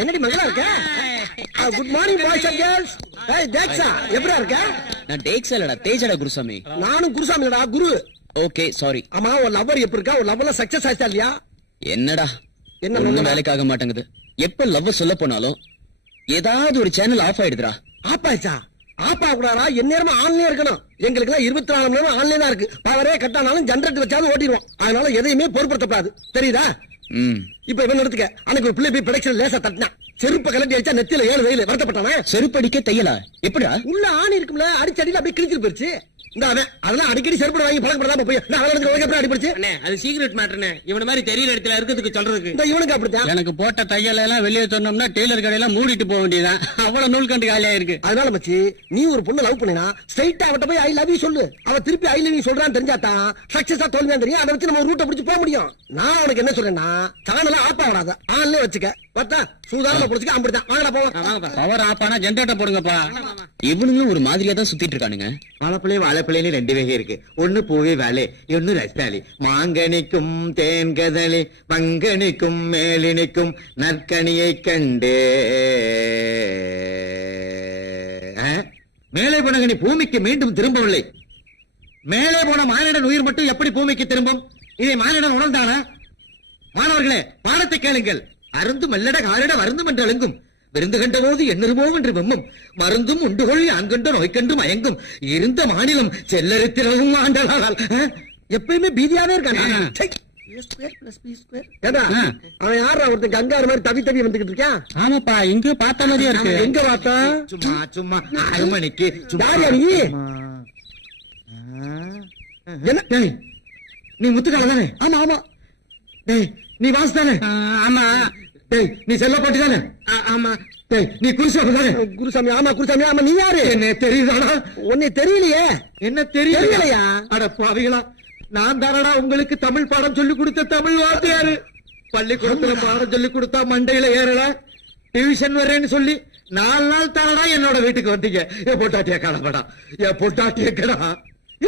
என்னடி மங்களா இருக்க? Good morning boys and girls. தேக்ஸா எப்படியா இருக்க? நான் டேக்ஸா இல்லடா, தேஜடா குருசாமி. நானும் குருசாமி இல்லடா, குரு. Okay sorry. ஆமா, ஒரு லவ்வர் எப்படி இருக்கா? ஒரு லவ்ல சக்சஸ் ஆச்சா இல்லையா? என்னடா என்ன வேலைக்கு ஆக மாட்டேங்குது. எப்ப லவ் சொல்ல போனாலும் ஏதாவது ஒரு சேனல் ஆஃப் ஆயிடுதுடா. ஆப் ஆயிச்சா? ஆப் ஆகக்கூடாதா? எந்நேரமா ஆன்லயே இருக்கணும். எங்களுக்கு 24 மணி நேரம் ஆன்லைன் தான் இருக்கு. பவரே கட்டானாலும் ஜெனரேட்டர் வச்சாலும் ஓட்டிடுவோம். அதனால எதையுமே பொறுப்படுத்தப்படாது, தெரியுதா? இப்ப இவன் எடுத்துக்க. அன்னைக்கு ஒரு பிள்ளை போய் ப்ரொடக்ஷன் லேசா தட்டினா, செருப்ப கலட்டி அடிச்சா நெத்தியில 7 வெயில் வருத்தப்பட்டானே. செருப்படிக்க தையலா? எப்படா? உள்ள ஆணி இருக்கும்ல, அடிச்சடியில அப்படியே கிழிச்சிட்டு போயிருச்சு. இந்த அதெல்லாம் அடிக்கடி செருப்படி வாங்கி பழக்கப்படாம போய் எப்படி அடிப்படுச்சு? அது சீக்ரெட் மேட்டர்னே. இவன மாதிரி தெரியல இடத்துல இருக்கிறதுக்கு சொல்றதுக்கு. இந்த இவனுக்கு அப்படித்தான். எனக்கு போட்ட தையல் எல்லாம் வெளியே சொன்னோம்னா டெய்லர் கடையெல்லாம் மூடிட்டு போக வேண்டியதான். அவ்வளவு நூல் கண்டு காலியா இருக்கு. அதனால மச்சி, நீ ஒரு பொண்ணு லவ் பண்ணினா ஸ்ட்ரைட்டா அவட்ட போய் ஐ லவ் யூ சொல்லு. அவ திருப்பி ஐ லவ் யூ சொல்றான்னு தெரிஞ்சாதான் சக்சஸா தோல்வியா தெரியும். அதை வச்சு நம்ம ரூட்டை பிடிச்சு போக முடியும். நான் அவனுக்கு என்ன சொல்றேன்னா, சேனல ஆப்பா விடாத, ஆன்லயே வச்சுக்க. பார்த்தா சூதாரமா பிடிச்சுக்க. அப்படிதான். வாங்கடா போவோம். Power ஆப்பானா generator போடுங்கப்பா. இவனுங்களும் ஒரு மாதிரியா தான் சுத்திட்டு இருக்கானுங்க. வாழைப்பிள்ளைன்னு 2 வகை இருக்கு. ஒன்னு பூவே வாழை, ஒன்னு ரஸ்தாலி. மாங்கனிக்கும் தேன்கதலி, மங்கனிக்கும் மேலினிக்கும் நற்கனியை கண்டே. மேலே போனகனி பூமிக்கு மீண்டும் திரும்பவில்லை. மேலே போன மானிடன் உயிர் மட்டும் எப்படி பூமிக்கு திரும்பும்? இதை மானிடன் உணர்ந்தானா? மாணவர்களே, பாடத்தை கேளுங்கள். அருந்து மெல்லட காலிட வருந்தும் என்று அழுங்கும். விருந்து கண்ட போது எண்ணிருவோம் என்று வெம்மும். மருந்தும் உண்டுகொள் யான் கண்ட நோய் கண்டு மயங்கும். இருந்த மாநிலம் செல்லரித்திரவும் ஆண்டலால். எப்பயுமே பீதியாவே இருக்காங்க. அவன் யாரா ஒருத்தன் கங்காரு மாதிரி தவி தவி வந்துகிட்டு இருக்கான்? ஆமாப்பா, இங்க பார்த்த மாதிரியா இருக்கு. எங்க பார்த்தா? சும்மா சும்மா 6 மணிக்கு என்ன? நீ முத்துக்கால தானே? ஆமா ஆமா. டேய், நீ வாசு தானே? ஆமா. டேய், நீ செல்ல போட்டி தானே? ஆமா. டேய், நீ குருசாமி தானே? குருசாமி. ஆமா குருசாமி. ஆமா. நீ யாரு? என்ன தெரியுதாடா? உன்னை தெரியலையே. என்ன தெரியலையா? அட பாவிகளா, நான் தானடா உங்களுக்கு தமிழ் பாடம் சொல்லி கொடுத்த தமிழ் வாத்தியாரு. பள்ளிக்கூடத்துல பாடம் சொல்லி கொடுத்தா மண்டையில ஏறல. டியூஷன் வரேன்னு சொல்லி 4 நாள் தானடா என்னோட வீட்டுக்கு வந்தீங்க. ஏ பொட்டாட்டிய கடப்படா, ஏ பொட்டாட்டிய கடா,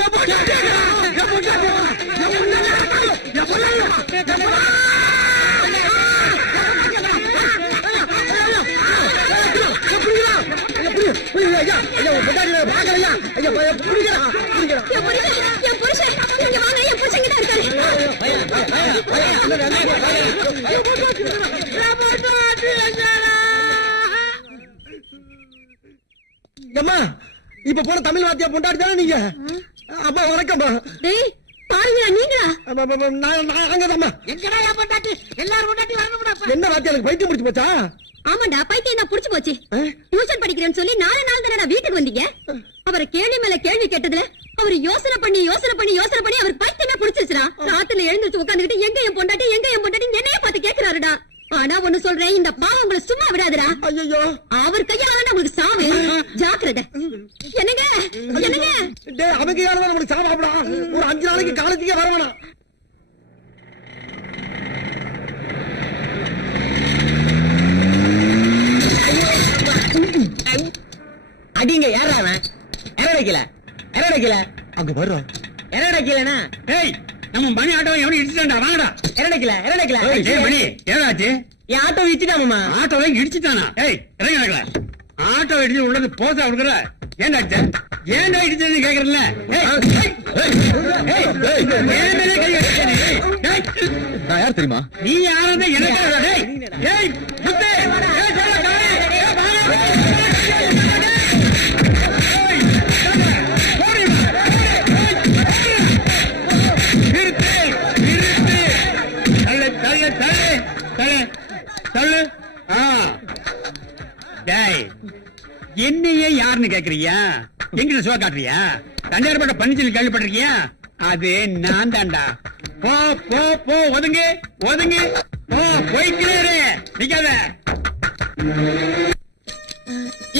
ஏ பொட்டாட்டிய அம்மா, இப்ப போன தமிழ் வாத்தியா பொண்டாடி தானே நீங்க? அப்பா வணக்கம்மா. என்ன வாத்தியா, எனக்கு பைத்தியம் முடிச்சு போச்சா? ஆமாண்டா, பைத்தியம் தான் புடிச்சு போச்சு. டியூஷன் படிக்கிறேன்னு சொல்லி 4 நாள் தானடா வீட்டுக்கு வந்தீங்க. அவரை கேள்வி மேல கேள்வி கேட்டதுல அவர் யோசனை பண்ணி அவர் பைத்தியமே புடிச்சிருச்சுடா. ராத்திரில எழுந்திருச்சு உட்காந்துக்கிட்டு எங்க என் பொண்டாட்டி என்னைய பார்த்து கேக்குறாருடா. ஆனா ஒண்ணு சொல்றேன், இந்த பாவம் உங்களை சும்மா விடாதுடா. ஐயோ, அவர் கையால உங்களுக்கு சாவு. ஜாக்கிரதை. என்னங்க அவங்க கையால உங்களுக்கு சாவாப்டா. ஒரு 5 நாளைக்கு காலத்துக்கே வரவேணா. அடிங்க. யாரா அவன்? எரடைக்கல அங்க வர்றோம். எரடைக்கலனா நம்ம மணி ஆட்டோ எவனும் இடிச்சுட்டான்டா. வாங்கடா. எரடைக்கல மணி ஏதாச்சு? என் ஆட்டோ இடிச்சுட்டாமா. ஆட்டோவை இடிச்சுட்டானா? இறங்கல. ஆட்டோ இடிச்சு உள்ளது போசா கொடுக்குற. ஏன்டா இடிச்சது கேக்குறல? நான் யார் தெரியுமா? நீ யாரா? எனக்கு என்னையே யாருன்னு கேக்குறியா? எங்கிட்ட சோ காட்டுறியா? தஞ்சாவூர்பட்ட பன்னிச்சல் கேள்விப்பட்டிருக்கியா? அது நான் தான்டா. போ போ போ, ஒதுங்கு போ, போய்க்கிறே நிக்காத.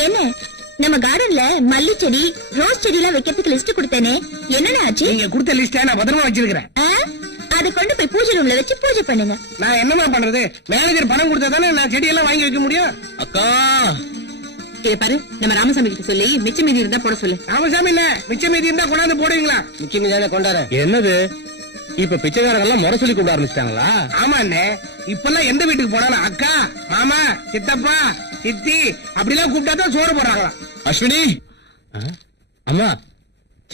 என்ன, நம்ம கார்டன்ல மல்லி செடி, ரோஸ் செடி எல்லாம் வைக்கிறதுக்கு லிஸ்ட் கொடுத்தேனே, என்னென்ன ஆச்சு? நீங்க கொடுத்த லிஸ்ட நான் பத்திரமா வச்சிருக்கிறேன். அதை கொண்டு போய் பூஜை ரூம்ல வச்சு பூஜை பண்ணுங்க. நான் என்னமா பண்றது? மேனேஜர் பணம் கொடுத்தா தானே நான் செடியெல்லாம் வாங்கி வைக்க முடியும். அக்கா, இதை பாரு, நம்ம ராமசாமி கிட்ட சொல்லி மிச்ச மீதி இருந்தா போட சொல்லு. ராமசாமி இல்ல, மிச்ச மீதி இருந்தா கொண்டாந்து போடுவீங்களா? முக்கியம் தானே கொண்டாட. என்னது இப்ப பிச்சைக்காரங்க எல்லாம் முறை சொல்லி கூப்பிட ஆரம்பிச்சிட்டாங்களா? ஆமா அண்ணே, இப்பெல்லாம் எந்த வீட்டுக்கு போனாலும் அக்கா, மாமா, சித்தப்பா, சித்தி அப்படிலாம் கூப்பிட்டா தான் சோறு போடுறாங்களா? அஸ்வினி, அம்மா,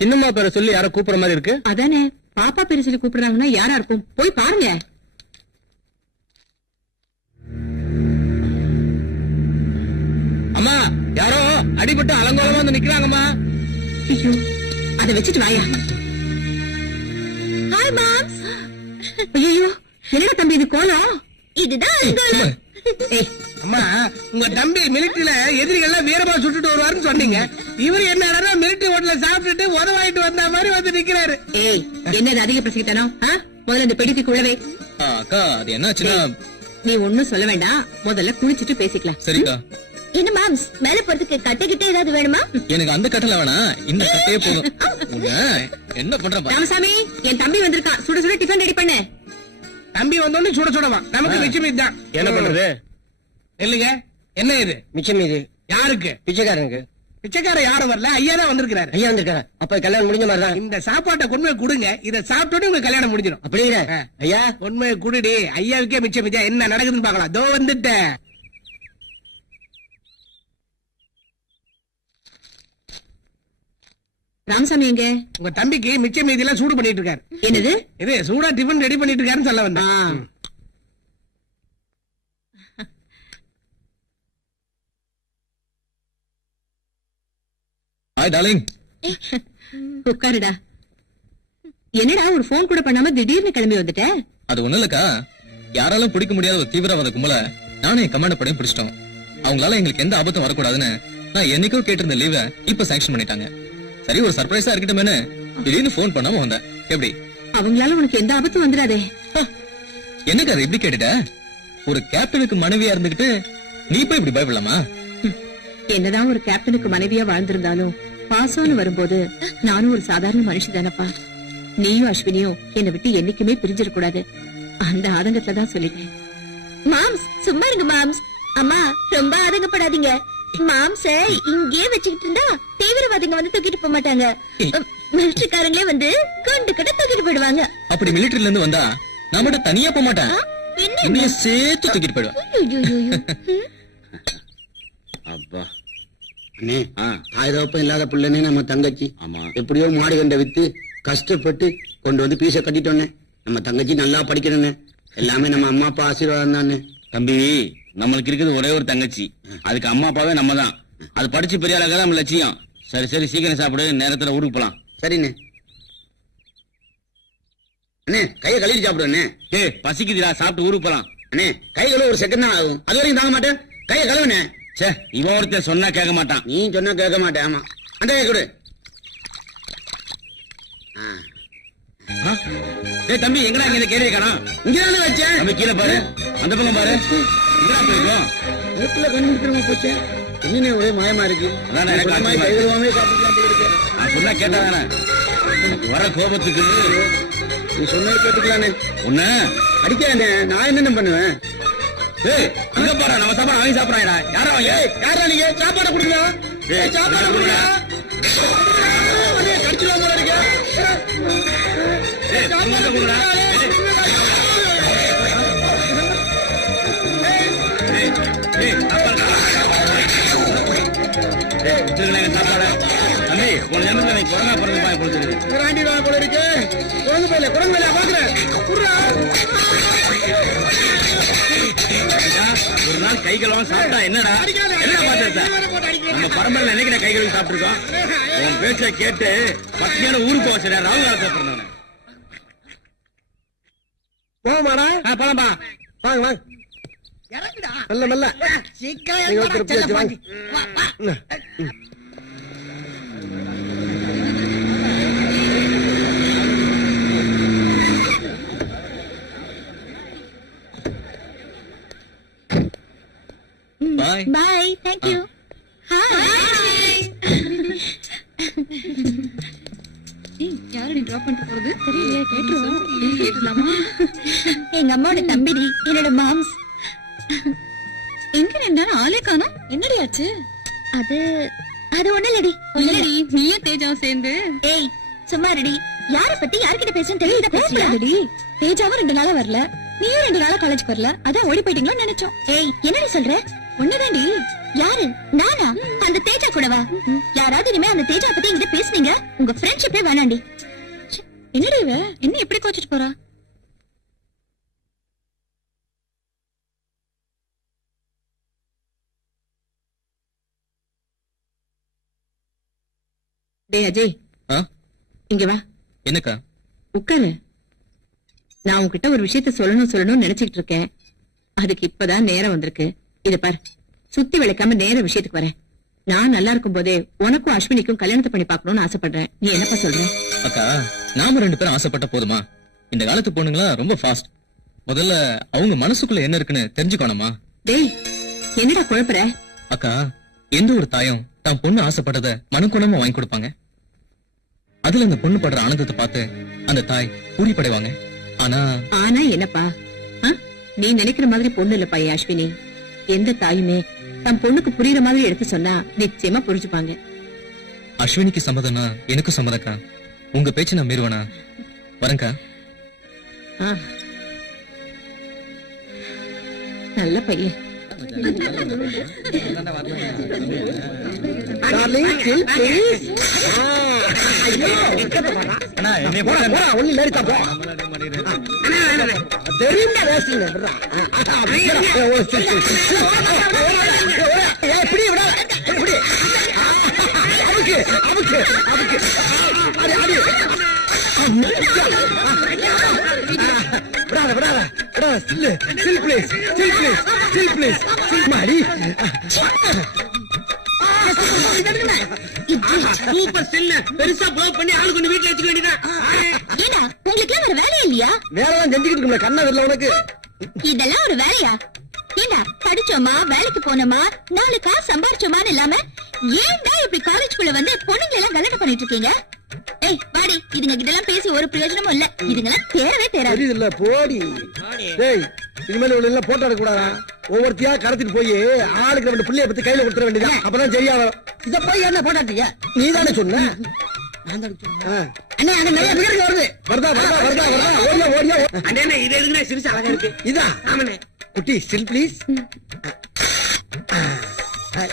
சின்னம்மா பேரை சொல்லி யாரோ கூப்பிடுற மாதிரி இருக்கு. அதானே, பாப்பா பேரு சொல்லி கூப்பிடுறாங்கன்னா யாரா இருக்கும்? போய் பாருங்க. அம்மா, யாரோ அடிபட்டு அலங்கோலமா வந்து நிக்கிறாங்கம்மா. ஐயோ, அதை வச்சுட்டு வாயா. Hi moms. ஐயோ, என்னடா தம்பி இது கோலம்? இதுதான் அலங்கோலம். ஏய், அம்மா, உங்க தம்பி மிலிட்டரியில எதிரிகள்லாம் வீரமா சுட்டுட்டு வருவாருன்னு சொன்னீங்க. இவரு என்ன மிலிட்டரி ஹோட்டல சாப்பிட்டுட்டு உதவாயிட்டு வந்த மாதிரி வந்து நிக்கிறாரு. ஏய், என்னது அதிக பிரசங்கித்தனம்? முதல்ல இந்த பெடிக்கு உள்ளவே. அக்கா அது என்னாச்சுன்னா. நீ ஒண்ணும் சொல்ல வேண்டாம், முதல்ல குளிச்சிட்டு பேசிக்கலாம். சரிக்கா. என்ன மாம்ஸ், மேல போறதுக்கு கட்டை ஏதாவது வேணுமா? எனக்கு அந்த கட்டல வேணாம், இந்த கட்டையே போதும். உங்க என்ன பண்ற பாரு. ராமசாமி, என் தம்பி வந்திருக்கான். சுட சுட டிஃபன் ரெடி பண்ணு. தம்பி வந்தோடனே சுட சுடவா? நமக்கு மிச்சம் மீதி தான். என்ன பண்றது? இல்லைங்க, என்ன இது மிச்சம் மீது யாருக்கு? பிச்சைக்காரனுக்கு. பிச்சைக்கார யாரும் வரல, ஐயா தான் வந்திருக்கிறாரு. ஐயா வந்திருக்காரு. அப்ப கல்யாணம் முடிஞ்ச மாதிரி தான். இந்த சாப்பாட்டை கொண்டு போய் கொடுங்க, இத சாப்பிட்டோட உங்க கல்யாணம் முடிஞ்சிடும். அப்படிங்கிற ஐயா உண்மையை குடுடி, ஐயாவுக்கே மிச்சம் மிச்சம் என்ன நடக்குதுன்னு பாக்கலாம். தோ வந்துட்டேன். ராமசாமி எங்க? உங்க தம்பிக்கு மிச்ச மீதி எல்லாம் சூடு பண்ணிட்டு இருக்காரு. என்னது? இது சூடா டிஃபன் ரெடி பண்ணிட்டு இருக்காருன்னு சொல்ல வந்தேன். Hi darling. உட்காருடா. என்னடா ஒரு போன் கூட பண்ணாம திடீர்னு கிளம்பி வந்துட்ட? அது ஒண்ணு இல்லக்கா, யாராலும் பிடிக்க முடியாத ஒரு தீவிரவாத கும்பல நானே கமாண்ட் பண்ணி பிடிச்சிட்டோம். அவங்களால எங்களுக்கு எந்த ஆபத்தும் வரக்கூடாதுன்னு நான் என்னைக்கோ கேட்டிருந்த லீவை இப்ப சாங்ஷன் பண்ணிட்டாங்க. சரி, ஒரு சர்ப்ரைஸா இருக்கட்டும்னு திடீர்னு போன் பண்ணாம வந்தேன். எப்படி? அவங்களால உனக்கு எந்த ஆபத்தும் வந்துடாதே. என்னக்கா அது இப்படி கேட்டுட்ட? ஒரு கேப்டனுக்கு மனைவியா இருந்துகிட்டு நீ போய் இப்படி பயப்படலாமா? என்னதான் ஒரு கேப்டனுக்கு மனைவியா வாழ்ந்திருந்தாலும் பாசம்னு வரும்போது நானும் ஒரு சாதாரண மனுஷி தானப்பா. நீயும் அஸ்வினியும் என்னை விட்டு என்னைக்குமே பிரிஞ்சிடக்கூடாது, அந்த ஆதங்கத்துலதான் சொல்லிட்டேன். மாம்ஸ், சும்மா இருங்க மாம்ஸ். அம்மா, ரொம்ப ஆதங்கப்படாதீங்க. மாம்ஸ இங்கே வச்சுக்கிட்டு இருந்தா தீவிரவாதிங்க வந்து தூக்கிட்டு போக மாட்டாங்க. மிலிட்டரிக்காரங்களே வந்து குண்டு கட்ட தூக்கிட்டு போயிடுவாங்க. அப்படி மிலிட்டரில இருந்து வந்தா நான் மட்டும் தனியா போக மாட்டேன், என்னைய சேர்த்து தூக்கிட்டு போயிடுவேன். அப்பா அண்ணே, தாய் தகப்பம் இல்லாத பிள்ளைனே நம்ம தங்கச்சி. ஆமா, எப்படியோ மாடு கண்ட வித்து கஷ்டப்பட்டு கொண்டு வந்து பீச கட்டிட்டோன்னே. நம்ம தங்கச்சி நல்லா படிக்கணும்னே. எல்லாமே நம்ம அம்மா அப்பா ஆசீர்வாதம் தானே. தம்பி, நம்மளுக்கு இருக்குது ஒரே ஒரு தங்கச்சி, அதுக்கு அம்மா அப்பாவே நம்ம தான். அது படிச்சு பெரிய ஆளாக நம்ம லட்சியம். சரி சரி, சீக்கிரம் சாப்பிடு, நேரத்துல ஊருக்கு போலாம். சரிண்ணே. அண்ணே, கையை கழுவி சாப்பிடு அண்ணே. ஏய், பசிக்குதுடா, சாப்பிட்டு ஊருக்கு போலாம். அண்ணே, கை கழுவ ஒரு செகண்ட் தான் ஆகும், அது வரைக்கும் தாங்க மாட்டேன். கையை கழுவுனே. சே, இவன் ஒருத்தன் சொன்னா கேட்க மாட்டான். நீ சொன்னா கேட்க மாட்டேன். ஆமா, அந்த கை கொடு. ஏய் தம்பி, எங்கடா இங்க இந்த கேரியை காணோம்? இங்கதானே வச்சேன். தம்பி கீழே பாரு, அந்த பக்கம் பாரு. எங்கடா போயிருக்கோம்? நெருப்புல கண்டுபிடிக்கிறவங்க போச்சு. இன்னும் ஒரே மாயமா இருக்கு. அதான் எனக்கு சொன்ன மாதிரி ஆச்சரியமா கை இருக்கு. கழுவாமே சாப்பிட்டுக்கலாம் போல இருக்கு. நான் சொன்னா கேட்டா தானே வர கோபத்துக்கு. நீ சொன்னது கேட்டுக்கலானே. உன்ன அடிக்கானே, நான் என்னென்ன பண்ணுவேன்? ஏய், அங்க பாரு, நம்ம சாப்பாடு வாங்கி சாப்பிடறாங்கடா. யாரா வாங்க? யாரா நீங்க? சாப்பாடு கொடுங்க. ஏய், சாப்பாடு கொடுங்க. கடிச்சிருவாங்க போல இருக்கு. ஏய், சாப்பாடு கொடுடா. ஏய், ஏய், சாப்பாடு. ஏய், வச்சிருக்கேன் எங்க சாப்பாடு. தம்பி, உன் ஜனத்துல நீ குரங்கா பிறந்து பாய் கொடுத்துருக்கு. கிராண்டிடுவாங்க போல இருக்கு. குரங்கு மேல பாக்குறேன். ஒரு நாள் கை கழுவாம சாப்பிட்டா என்னடா? என்ன பாத்திரத்த? நம்ம பரம்பரையில என்னைக்கிட்ட கை கழுவி சாப்பிட்டுருக்கோம்? உன் பேச்ச கேட்டு பத்தியான ஊருக்கு போக சரியா ராகு காலத்தை பிறந்தவன. போமாடா. போலாம்பா. வாங்க வாங்க. இறங்குடா. மெல்ல மெல்ல. சீக்கிரம் நீங்க இறங்குடா, ஒருத்தர் செல்ல வாங்க. பாண்டி. வா, வா. பாய். பாய், தேங்க்யூ. ஹாய். யாரு நீ டிராப் பண்ணிட்டு போறது? தெரியலையே, கேட்டுலாமா? எங்க அம்மாவோட தம்பிடி, என்னோட மாம்ஸ். எங்க ரெண்டு நாள் ஆளே காணோம், என்னடி ஆச்சு? அது அது ஒண்ணு இல்லடி நீயும் தேஜாவும் சேர்ந்து ஏய் சும்மா ரெடி யார பத்தி யார்கிட்ட பேசுன்னு தெரியல பேசுறடி தேஜாவும் 2 நாளா வரல நீயும் 2 நாளா காலேஜ் வரல அதான் ஓடி போயிட்டீங்களோன்னு நினைச்சோம் ஏய் என்னடி சொல்ற ஒண்ணுதாண்டி யாரு நானா அந்த தேஜா கூடவா யாராவது இனிமே அந்த தேஜா பத்தி என்கிட்ட பேசுனீங்க உங்க ஃப்ரெண்ட்ஷிப்பே வேணாண்டி என்னடி இவ என்ன எப்படி கோச்சிட்டு போறா டேய் அஜய் ஆ? இங்க வா என்னக்கா? உட்காரு நான் உன்கிட்ட ஒரு விஷயத்த சொல்லணும்னு நினைச்சுக்கிட்டு இருக்கேன் அதுக்கு இப்பதான் நேரம் வந்திருக்கு இத பாரு சுத்தி விளக்காம நேர விஷயத்துக்கு வரேன் நான் நல்லா இருக்கும் போதே உனக்கும் அஸ்வினிக்கும் கல்யாணத்தை பண்ணி பார்க்கணும்னு ஆசைப்படுறேன் நீ என்னப்பா சொல்ற அக்கா நாம 2 பேரும் ஆசைப்பட்ட போதுமா? இந்த காலத்து பொண்ணுங்களா ரொம்ப ஃபாஸ்ட். முதல்ல அவங்க மனசுக்குள்ள என்ன இருக்குன்னு தெரிஞ்சுக்கணுமா? டேய் என்னடா குழப்பற? அக்கா எந்த ஒரு தாயும் தான் பொண்ணு ஆசைப்பட்டத மனக்குணமா வாங்கி கொடுப்பாங்க. அதுல அந்த பொண்ணு படுற ஆனந்தத்தை பார்த்து அந்த தாய் பூரிப்படைவாங்க. ஆனா ஆனா என்னப்பா ஆ? நீ நினைக்கிற மாதிரி பொண்ணு இல்லப்பா என் அஸ்வினி. எந்த தாயுமே தன் பொண்ணுக்கு புரியுற மாதிரி எடுத்து சொன்னா நிச்சயமா புரிஞ்சுப்பாங்க. அஸ்வினிக்கு சம்மதம்னா எனக்கும் சம்மதக்கா. உங்க பேச்சு நான் மீறுவனா? வரேன்க்கா. ஆ. நல்ல பையன். Darling chill please. போடா போடா ஒண்ணு லேடிட்டா போ. தெரியுமா வேஸ்டிங் விடுறா. எப்படி விடா எப்படி அமுக்கு அமுக்கு அமுக்கு அடி அடி விடாத விடாத விடாத சில்லு chill please chill please chill please chill மாடி சூப்பர் சின்ன பெருசா ப்ளோ பண்ணி ஆளு கொண்டு வீட்டுல வச்சுக்க வேண்டியதான். ஏடா உங்களுக்கு வேற வேலை இல்லையா வேறதான் செஞ்சுக்கிட்டு இருக்கல கண்ணா வரல உனக்கு இதெல்லாம் ஒரு வேலையா ஏண்டா படிச்சோமா வேலைக்கு போனோமா 4 காசு சம்பாரிச்சோமான்னு இல்லாம ஏன்டா இப்படி காலேஜ்குள்ள வந்து பொண்ணுங்களை எல்லாம் கலெக்ட் பண்ணிட்டு இருக்கீங்க ஏய் வாடி இதுங்க கிட்ட எல்லாம் பேசி ஒரு பிரயோஜனமும் இல்ல இதுங்கெல்லாம் தேரவே தேராது தெரியுது இல்ல போடி டேய் இனிமேல் இவ்வளவு எல்லாம் போட்டோ எடுக்க கூடாதா ஒவ்வொருத்தியா கடத்திட்டு போய் ஆளுக்கு 2 பிள்ளைய பத்தி கையில கொடுத்துட வேண்டியதான் அப்பதான் சரியா வரும் இத போய் என்ன போட்டாட்டீங்க நீ தானே சொன்ன அண்ணா அங்க நிறைய பேர் வருது வருதா வருதா வருதா வருதா ஓடியா ஓடியா அண்ணே இது எதுக்குன்னா சிரிச்சு அழகா இருக்கு. இதா ஆமாண்ணே. குட்டி ஸ்டில் ப்ளீஸ்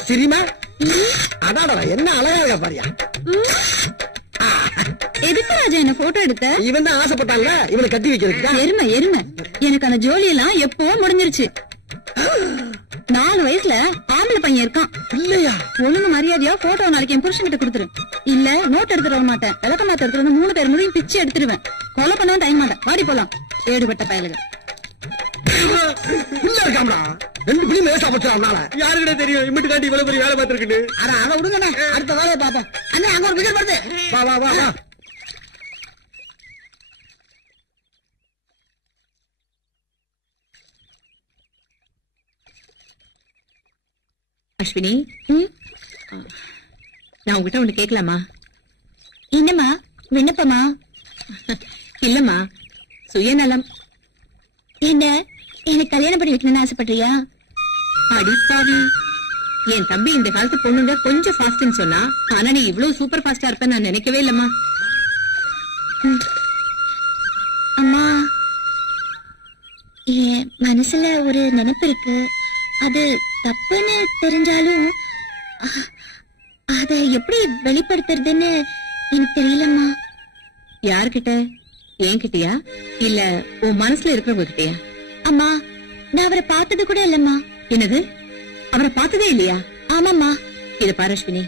சிரிமா அடாடா என்ன அழகா இருக்கா பாரியா எதுக்கு ராஜா என்ன போட்டோ எடுத்த இவன் தான் ஆசைப்பட்டான்ல இவனை கட்டி வைக்கிறதுக்கா எருமை எருமை எனக்கு அந்த ஜோலி எல்லாம் எப்போ முடிஞ்சிருச்சு 4 வயசுல ஆம்பளை பையன் இருக்கான் இல்லையா ஒழுங்கு மரியாதையா போட்டோ நாளைக்கு என் புருஷன் கிட்ட கொடுத்துரு இல்ல நோட் எடுத்துட்டு வர மாட்டேன் விளக்க மாத்த எடுத்துட்டு வந்து 3 பேர் முடியும் பிச்சு எடுத்துருவேன் கொலை பண்ணவும் டைம் மாட்டேன் வாடி போலாம் ஏடுபட்ட பயலுங்க உள்ள இருக்காம்டா 2 பிள்ளைங்க வேஸ்டா போச்சுறானால யாருக்கிட்ட தெரியும் இம்மிட்டு காட்டி இவ்வளவு பெரிய வேலை பார்த்திருக்குன்னு. அட அத விடுங்கண்ணே அடுத்த வேலையை பாப்போம் அண்ணே அங்க ஒரு பிகர் வருது வா வா வா வா அஸ்வினி நான் உங்ககிட்ட ஒண்ணு கேட்கலாமா? என்னம்மா விண்ணப்பமா இல்லம்மா சுயநலம். என்ன எனக்கு கல்யாணம் பண்ணி வைக்கணும்னு ஆசைப்படுறியா அடிப்பாவி என் தம்பி இந்த காலத்து பொண்ணுங்க கொஞ்சம் ஃபாஸ்ட்னு சொன்னா ஆனா நீ இவ்வளவு சூப்பர் ஃபாஸ்டா இருப்ப நான் நினைக்கவே இல்லம்மா. அம்மா என் மனசுல ஒரு நினைப்பு இருக்கு அது தப்புன்னு தெரிஞ்சாலும் அதை எப்படி வெளிப்படுத்துறதுன்னு எனக்கு தெரியலம்மா யார்கிட்ட? என்கிட்டயா இல்ல உன் மனசுல இருக்கிறவங்க கிட்டயா? அம்மா நான் அவரை பார்த்தது கூட இல்லம்மா என்னது அவரை பார்த்ததே இல்லையா? ஆமாம்மா இது பாரு அஸ்வினி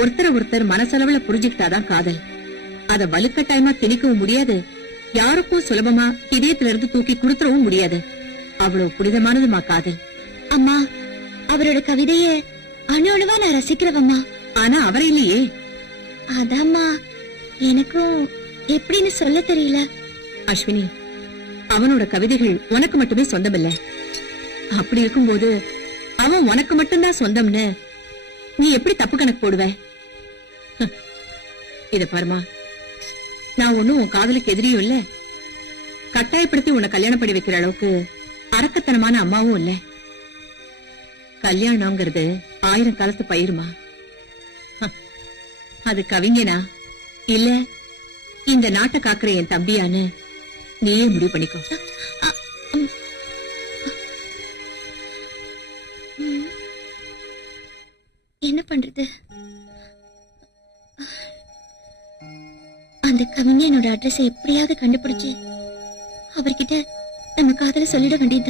ஒருத்தர் மனசளவுல புரிஞ்சுக்கிட்டாதான் காதல். அத வலுக்கட்டாயமா திணிக்கவும் முடியாது யாருக்கும் சுலபமா இதயத்துல இருந்து தூக்கி கொடுத்துடவும் முடியாது. அவ்வளவு புனிதமானதுமா காதல். அம்மா அவரோட கவிதைய அணு அணுவா நான் ரசிக்கிறவம்மா. ஆனா அவரை இல்லையே. அதாம்மா எனக்கும் எப்படின்னு சொல்ல தெரியல. அஸ்வினி அவனோட கவிதைகள் உனக்கு மட்டுமே சொந்தமில்ல. அப்படி இருக்கும்போது அவன் உனக்கு மட்டும்தான் சொந்தம்னு நீ எப்படி தப்பு கணக்கு போடுவ? இத பாருமா நான் ஒண்ணும் உன் காதலுக்கு எதிரியும் இல்ல கட்டாயப்படுத்தி உன்னை கல்யாணம் பண்ணி வைக்கிற அளவுக்கு அரக்கத்தனமான அம்மாவும் இல்ல. கல்யாணம்ங்கிறது 1000 காலத்து பயிருமா. அது கவிஞனா இல்ல இந்த நாட்டை காக்குற என் தம்பியான்னு நீயே முடிவு பண்ணிக்கோ. என்ன பண்றது? அந்த கவிஞனோட அட்ரஸ் எப்படியாவது கண்டுபிடிச்சு அவர்கிட்ட நம்ம காதல சொல்லிட வேண்டியது.